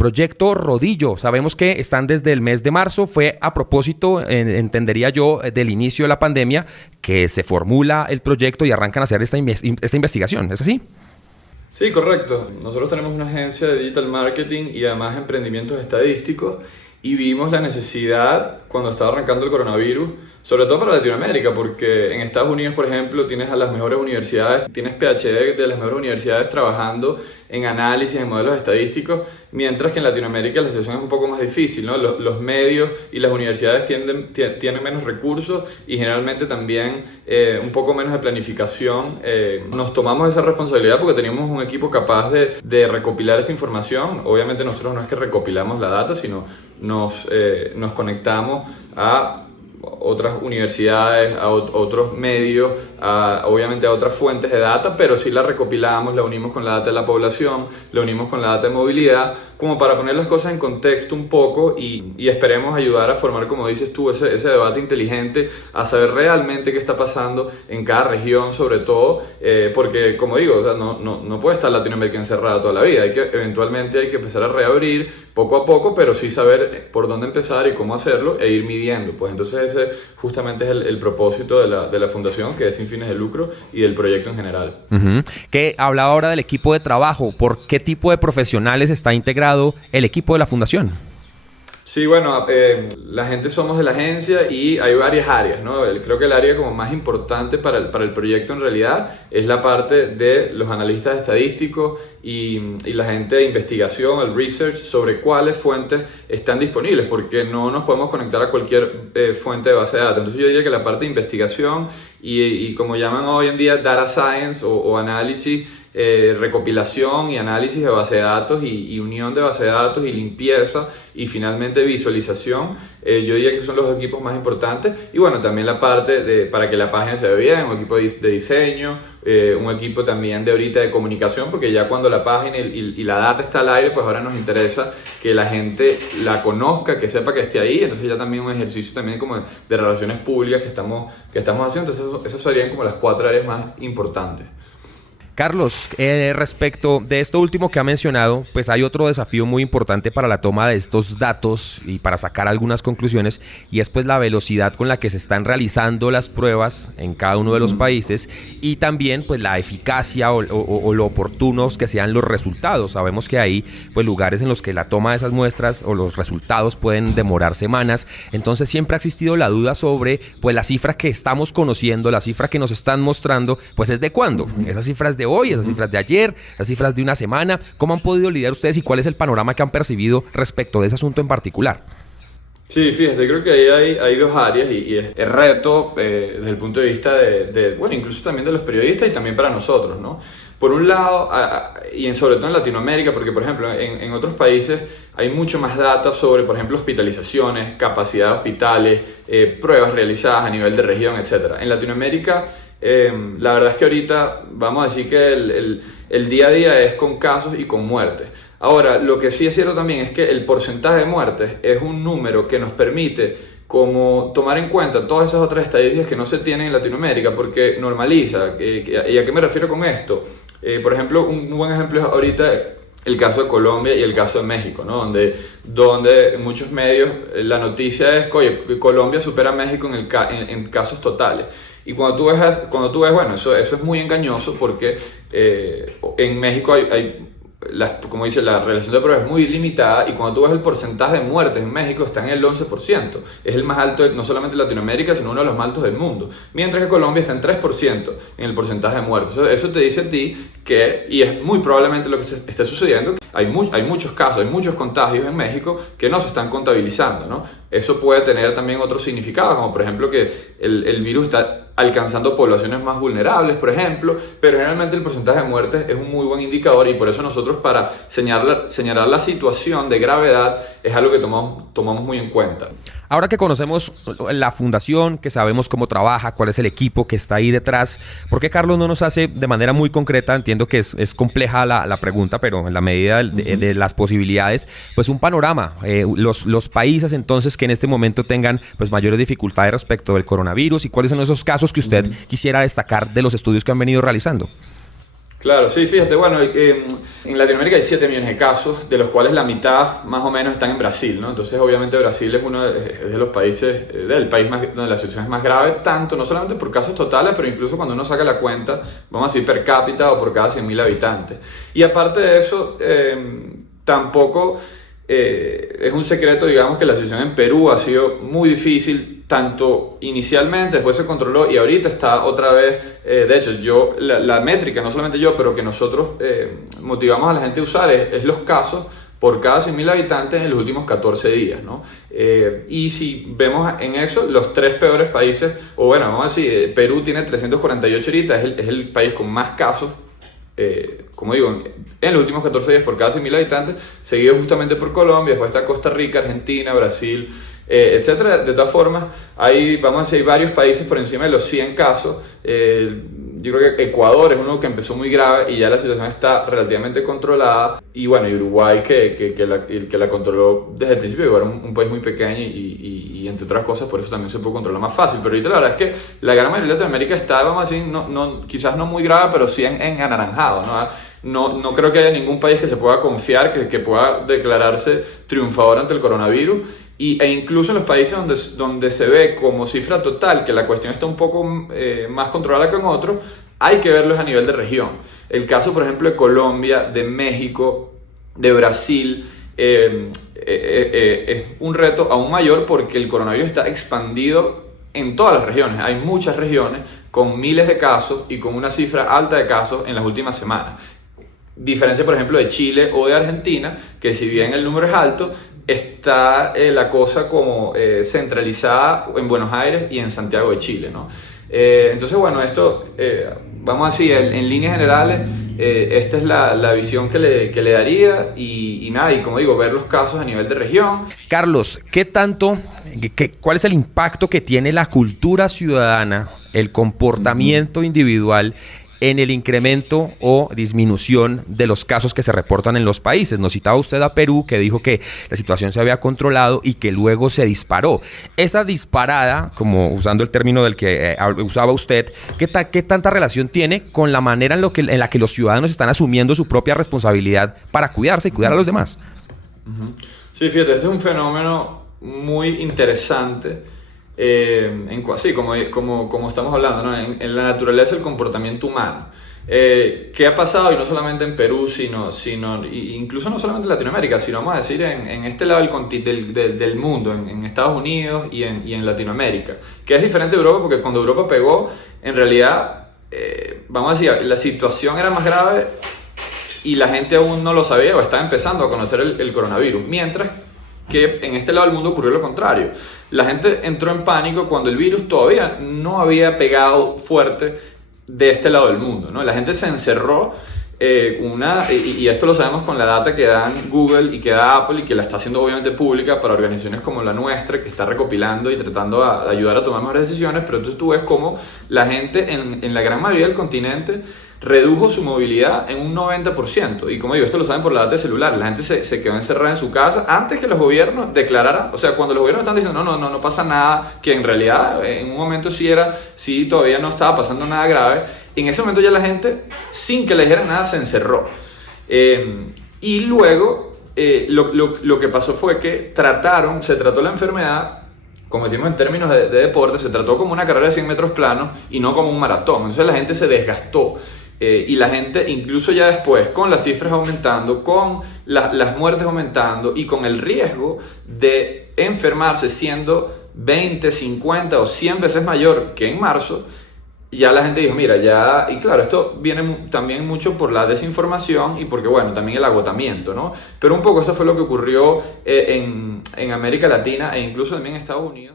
proyecto Rodillo. Sabemos que están desde el mes de marzo. Fue a propósito, entendería yo, del inicio de la pandemia que se formula el proyecto y arrancan a hacer esta investigación. ¿Es así? Sí, correcto. Nosotros tenemos una agencia de digital marketing y además emprendimientos estadísticos y vimos la necesidad cuando estaba arrancando el coronavirus, sobre todo para Latinoamérica, porque en Estados Unidos, por ejemplo, tienes a las mejores universidades, tienes PhD de las mejores universidades trabajando en análisis, en modelos estadísticos, mientras que en Latinoamérica la situación es un poco más difícil, ¿no? Los medios y las universidades tienen menos recursos y generalmente también un poco menos de planificación. Nos tomamos esa responsabilidad porque teníamos un equipo capaz de recopilar esta información. Obviamente nosotros no es que recopilamos la data, sino nos conectamos a otras universidades, a otros medios, obviamente a otras fuentes de data, pero sí la recopilamos, la unimos con la data de la población, la unimos con la data de movilidad, como para poner las cosas en contexto un poco y esperemos ayudar a formar, como dices tú, ese debate inteligente, a saber realmente qué está pasando en cada región, sobre todo, porque como digo, o sea, no puede estar Latinoamérica encerrada toda la vida, eventualmente hay que empezar a reabrir poco a poco, pero sí saber por dónde empezar y cómo hacerlo e ir midiendo. Pues entonces ese justamente es el propósito de la fundación, que es sin fines de lucro, y del proyecto en general. Que habla ahora del equipo de trabajo. ¿Por qué tipo de profesionales está integrado el equipo de la fundación? Sí, bueno, la gente somos de la agencia y hay varias áreas, ¿no? Creo que el área como más importante para el proyecto en realidad es la parte de los analistas estadísticos y la gente de investigación, el research, sobre cuáles fuentes están disponibles, porque no nos podemos conectar a cualquier fuente de base de datos. Entonces yo diría que la parte de investigación y como llaman hoy en día data science o análisis, recopilación y análisis de base de datos y unión de base de datos y limpieza y finalmente visualización, yo diría que son los equipos más importantes. Y bueno, también la parte para que la página se vea bien, un equipo de diseño, un equipo también de ahorita de comunicación, porque ya cuando la página y la data está al aire, pues ahora nos interesa que la gente la conozca, que sepa que esté ahí. Entonces ya también un ejercicio también como de relaciones públicas que estamos haciendo. Entonces esas serían como las 4 áreas más importantes. Carlos, respecto de esto último que ha mencionado, pues hay otro desafío muy importante para la toma de estos datos y para sacar algunas conclusiones, y es pues la velocidad con la que se están realizando las pruebas en cada uno de los países y también pues la eficacia o lo oportunos que sean los resultados. Sabemos que hay pues lugares en los que la toma de esas muestras o los resultados pueden demorar semanas, entonces siempre ha existido la duda sobre pues la cifra que estamos conociendo, la cifra que nos están mostrando, pues es de cuándo, esas cifras de hoy, esas cifras de ayer, las cifras de una semana. ¿Cómo han podido lidiar ustedes y cuál es el panorama que han percibido respecto de ese asunto en particular? Sí, fíjate, creo que ahí hay 2 áreas y es el reto desde el punto de vista bueno, incluso también de los periodistas y también para nosotros, ¿no? Por un lado, y sobre todo en Latinoamérica, porque por ejemplo en otros países hay mucho más data sobre, por ejemplo, hospitalizaciones, capacidad de hospitales, pruebas realizadas a nivel de región, etc. En Latinoamérica, la verdad es que ahorita vamos a decir que el día a día es con casos y con muertes. Ahora, lo que sí es cierto también es que el porcentaje de muertes es un número que nos permite como tomar en cuenta todas esas otras estadísticas que no se tienen en Latinoamérica, porque normaliza. ¿Y a qué me refiero con esto? Por ejemplo, un buen ejemplo es ahorita el caso de Colombia y el caso de México, ¿no? Donde en muchos medios la noticia es que, oye, Colombia supera a México en casos totales. Y cuando tú ves, bueno, eso es muy engañoso porque en México como dice, la relación de pruebas es muy limitada y cuando tú ves el porcentaje de muertes en México está en el 11%. Es el más alto, no solamente de Latinoamérica, sino uno de los más altos del mundo. Mientras que Colombia está en 3% en el porcentaje de muertes. Eso te dice a ti que, y es muy probablemente lo que está sucediendo, hay muchos casos, hay muchos contagios en México que no se están contabilizando, ¿no? Eso puede tener también otro significado, como por ejemplo que el virus está alcanzando poblaciones más vulnerables, por ejemplo, pero generalmente el porcentaje de muertes es un muy buen indicador y por eso nosotros para señalar la situación de gravedad es algo que tomamos muy en cuenta. Ahora que conocemos la fundación, que sabemos cómo trabaja, cuál es el equipo que está ahí detrás, ¿por qué Carlos no nos hace de manera muy concreta, entiendo que es compleja la pregunta, pero en la medida de las posibilidades, pues un panorama, los países entonces que en este momento tengan pues mayores dificultades respecto del coronavirus y cuáles son esos casos que usted quisiera destacar de los estudios que han venido realizando? Claro, sí, fíjate, bueno, en Latinoamérica hay 7 millones de casos, de los cuales la mitad más o menos están en Brasil, ¿no? Entonces, obviamente, Brasil es uno de los países, del país donde la situación es más grave, tanto, no solamente por casos totales, pero incluso cuando uno saca la cuenta, vamos a decir, per cápita o por cada 100.000 habitantes. Y aparte de eso, tampoco es un secreto, digamos, que la situación en Perú ha sido muy difícil, tanto inicialmente, después se controló y ahorita está otra vez, de hecho, la métrica, no solamente yo, pero que nosotros motivamos a la gente a usar es los casos por cada 100.000 habitantes en los últimos 14 días, ¿no? Y si vemos en eso, los 3 peores países, o bueno, vamos a decir, Perú tiene 348 ahorita, es el país con más casos, como digo, en los últimos 14 días por cada 100.000 habitantes, seguido justamente por Colombia, después está Costa Rica, Argentina, Brasil, etcétera. De todas formas, vamos a decir, varios países por encima de los 100 casos. Yo creo que Ecuador es uno que empezó muy grave y ya la situación está relativamente controlada. Y bueno, y Uruguay que la controló desde el principio, era un país muy pequeño y entre otras cosas por eso también se puede controlar más fácil. Pero ahorita la verdad es que la gran mayoría de Latinoamérica está, vamos a decir, quizás no muy grave, pero sí en anaranjado, ¿no? No creo que haya ningún país que se pueda confiar, que pueda declararse triunfador ante el coronavirus. E incluso en los países donde se ve como cifra total que la cuestión está un poco más controlada que en otros, hay que verlos a nivel de región. El caso, por ejemplo, de Colombia, de México, de Brasil, es un reto aún mayor porque el coronavirus está expandido en todas las regiones. Hay muchas regiones con miles de casos y con una cifra alta de casos en las últimas semanas. Diferencia, por ejemplo, de Chile o de Argentina, que si bien el número es alto, está la cosa como centralizada en Buenos Aires y en Santiago de Chile, ¿no? Entonces, bueno, esto, vamos a decir, en líneas generales, esta es la visión que le daría y nada, y como digo, ver los casos a nivel de región. Carlos, ¿cuál es el impacto que tiene la cultura ciudadana, el comportamiento individual en el incremento o disminución de los casos que se reportan en los países? Nos citaba usted a Perú, que dijo que la situación se había controlado y que luego se disparó. Esa disparada, como usando el término del que usaba usted, ¿qué tanta relación tiene con la manera en la que los ciudadanos están asumiendo su propia responsabilidad para cuidarse y cuidar a los demás? Sí, fíjate, este es un fenómeno muy interesante. Sí, como estamos hablando, ¿no? En la naturaleza del comportamiento humano. ¿Qué ha pasado? Y no solamente en Perú, sino incluso no solamente en Latinoamérica, sino vamos a decir en este lado del mundo, en Estados Unidos y en Latinoamérica, que es diferente de Europa, porque cuando Europa pegó, en realidad, vamos a decir, la situación era más grave y la gente aún no lo sabía o estaba empezando a conocer el coronavirus, mientras que en este lado del mundo ocurrió lo contrario. La gente entró en pánico cuando el virus todavía no había pegado fuerte de este lado del mundo, ¿no? La gente se encerró, y esto lo sabemos con la data que dan Google y que da Apple y que la está haciendo obviamente pública para organizaciones como la nuestra, que está recopilando y tratando de ayudar a tomar mejores decisiones, pero entonces tú ves cómo la gente en la gran mayoría del continente redujo su movilidad en un 90%. Y como digo, esto lo saben por la data de celular. La gente se quedó encerrada en su casa antes que los gobiernos declararan. O sea, cuando los gobiernos están diciendo no pasa nada, que en realidad en un momento sí todavía no estaba pasando nada grave, en ese momento ya la gente, sin que le dijeran nada, se encerró. Y luego lo que pasó fue que se trató la enfermedad, como decimos en términos de deporte, se trató como una carrera de 100 metros planos y no como un maratón. Entonces la gente se desgastó. Y la gente, incluso ya después, con las cifras aumentando, con las muertes aumentando y con el riesgo de enfermarse siendo 20, 50 o 100 veces mayor que en marzo, ya la gente dijo, mira, ya... Y claro, esto viene también mucho por la desinformación y porque, bueno, también el agotamiento, ¿no? Pero un poco esto fue lo que ocurrió en América Latina e incluso también en Estados Unidos.